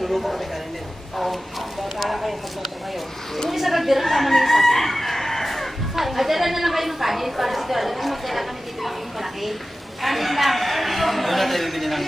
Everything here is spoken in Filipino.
Luluto kami kanin din. Oo. Kala kayo, pagluto kayo. Siguro sa kagdirang tama na yung sabi. Adala na lang kayo ng kanin para sigurado kung magdala kami dito lang yung malaki. Kanin lang. Wala tayo bibili ng